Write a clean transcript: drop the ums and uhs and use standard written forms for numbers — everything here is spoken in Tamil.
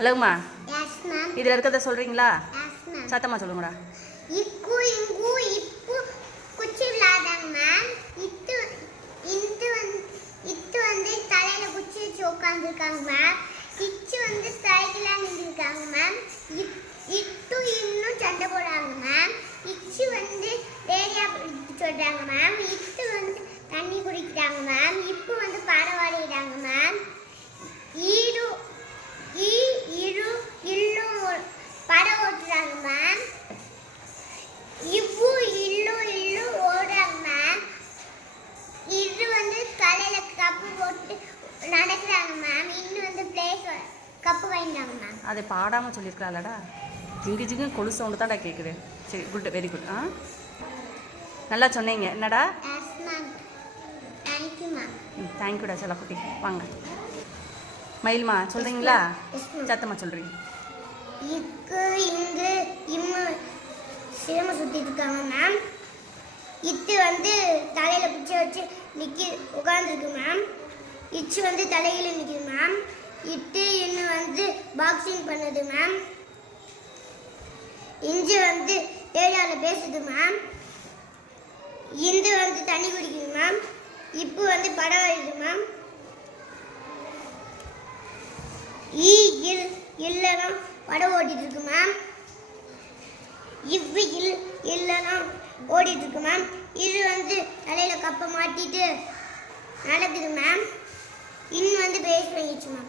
அழகுமா Yes ma'am. இதில் இருக்கிறத சொல்கிறீங்களா? Yes ma'am. சத்தமாக சொல்லுங்கடா. இக்கு இங்கு இப்பு குச்சி விளையாடுறாங்க மேம். இத்து வந்து தலையில குச்சி வச்சு உட்காந்துருக்காங்க மேம். இச்சு வந்து சைக்கிளாக நின்றுருக்காங்க மேம். இட்டு இன்னும் சண்டை போடுறாங்க மேம். இச்சு வந்து ரேடியா சொல்கிறாங்க மேம். இட்டு வந்து தண்ணி குடிக்கிறாங்க மேம். இப்பு வந்து படம் வாடிடுறாங்க மேம். ஈடு படம் ஓட்டுறாங்க மேம். இவ்வு இல்லு ஓடுறாங்க மேம். இது வந்து தலையில கப்பு போட்டு நடக்கிறாங்க மேம். இன்னும் வந்து பிளேஸ் கப்பு வாங்கிட்டாங்க மேம். அதை பாடாமல் சொல்லியிருக்கலாம்லடா. ஜிங்கு ஜிங்கு கொலு சவுண்டு தான்டா கேட்குது. சரி, குட், வெரி குட். நல்லா சொன்னீங்க. என்னடா? Yes ma'am. Thank you ma'am. தேங்க்யூடா செல்லக்குட்டி. வாங்க மயில்மா சொல்கிறீங்களா? சத்தமாக சொல்கிறீங்க. இக்கு இங்கு இம்மு சிரம சுற்றிட்டு இருக்காங்க மேம். இத்து வந்து தலையில குச்சி வச்சு உட்காந்துருக்கு மேம். இச்சு வந்து தலையில நிற்குது மேம். இட்டு இன்னும் வந்து பாக்ஸிங் பண்ணுது மேம். இஞ்சி வந்து ரேடியோவில் பேசுது மேம். இந்து வந்து தண்ணி குடிக்குது மேம். இப்பு வந்து படம் வரையுது மேம். இல்லைனா படம் ஓட்டிட்டு இருக்கு மேம். இவ்வு இல்லைனா ஓடிட்டு இருக்கு மேம். இது வந்து தலையில கப்பை மாட்டிட்டு நடக்குது மேம். இன்னும் வந்து பேஸ் பண்ணிடுச்சு மேம்.